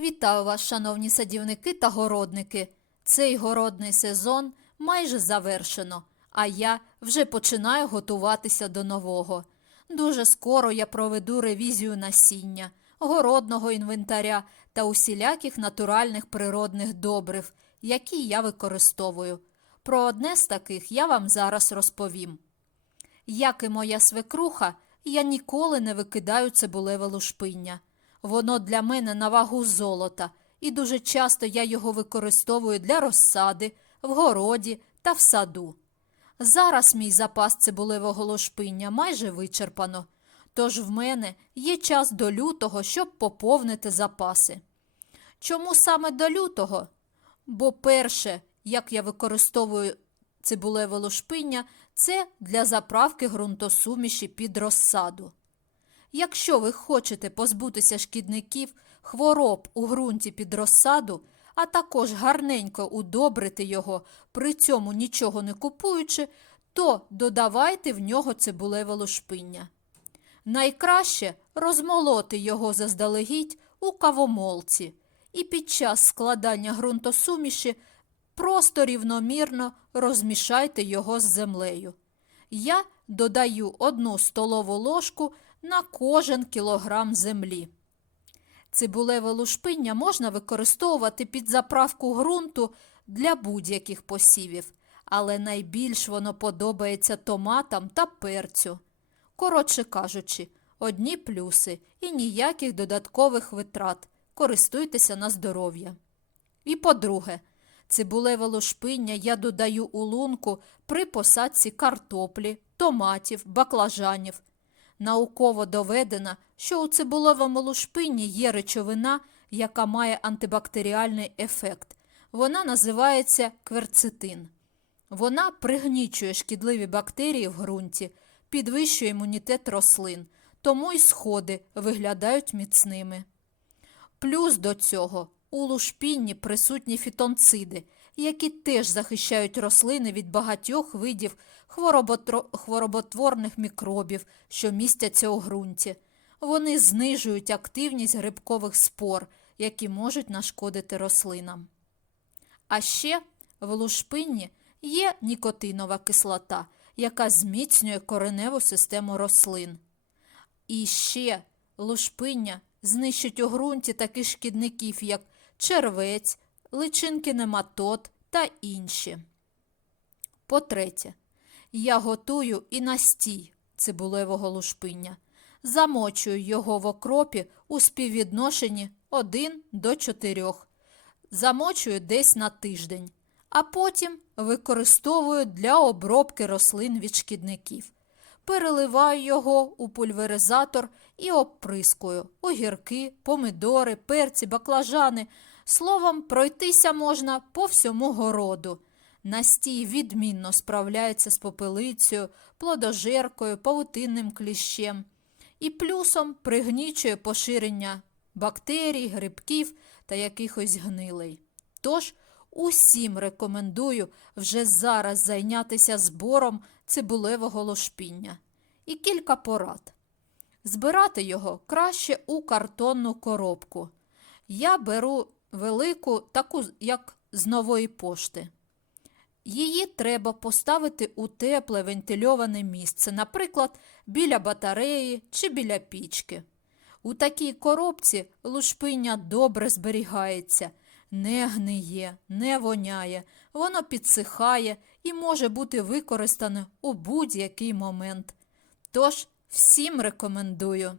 Вітаю вас, шановні садівники та городники. Цей городний сезон майже завершено, а я вже починаю готуватися до нового. Дуже скоро я проведу ревізію насіння, городного інвентаря та усіляких натуральних природних добрив, які я використовую. Про одне з таких я вам зараз розповім. Як і моя свекруха, я ніколи не викидаю цибулеве лушпиння. Воно для мене на вагу золота, і дуже часто я його використовую для розсади, в городі та в саду. Зараз мій запас цибулевого лушпиння майже вичерпано, тож в мене є час до лютого, щоб поповнити запаси. Чому саме до лютого? Бо перше, як я використовую цибулеве лушпиння, це для заправки ґрунтосуміші під розсаду. Якщо ви хочете позбутися шкідників, хвороб у ґрунті під розсаду, а також гарненько удобрити його, при цьому нічого не купуючи, то додавайте в нього цибулеве лушпиння. Найкраще розмолоти його заздалегідь у кавомолці і під час складання ґрунтосуміші просто рівномірно розмішайте його з землею. Я додаю одну столову ложку на кожен кілограм землі. Цибулеве лушпиння можна використовувати під заправку ґрунту для будь-яких посівів, але найбільш воно подобається томатам та перцю. Коротше кажучи, одні плюси і ніяких додаткових витрат. Користуйтеся на здоров'я. І по-друге, цибулеве лушпиння я додаю у лунку при посадці картоплі, томатів, баклажанів. Науково доведено, що у цибулевому лушпинні є речовина, яка має антибактеріальний ефект. Вона називається кверцетин. Вона пригнічує шкідливі бактерії в ґрунті, підвищує імунітет рослин, тому й сходи виглядають міцними. Плюс до цього у лушпінні присутні фітонциди, які теж захищають рослини від багатьох видів хвороботворних мікробів, що містяться у ґрунті. Вони знижують активність грибкових спор, які можуть нашкодити рослинам. А ще в лушпинні є нікотинова кислота, яка зміцнює кореневу систему рослин. І ще лушпиння знищить у ґрунті таких шкідників, як червець, личинки нематод та інші. По-третє, я готую і настій цибулевого лушпиння. Замочую його в окропі у співвідношенні 1 до 4. Замочую десь на тиждень, а потім використовую для обробки рослин від шкідників. Переливаю його у пульверизатор і оприскую огірки, помидори, перці, баклажани. Словом, пройтися можна по всьому городу. Настій відмінно справляється з попелицею, плодожеркою, павутинним кліщем і плюсом пригнічує поширення бактерій, грибків та якихось гнилей. Тож усім рекомендую вже зараз зайнятися збором цибулевого лошпіння. І кілька порад. Збирати його краще у картонну коробку. Я беру велику, таку, як з нової пошти. Її треба поставити у тепле вентильоване місце, наприклад, біля батареї чи біля пічки. У такій коробці лушпиння добре зберігається, не гниє, не воняє, воно підсихає і може бути використане у будь-який момент. Тож всім рекомендую.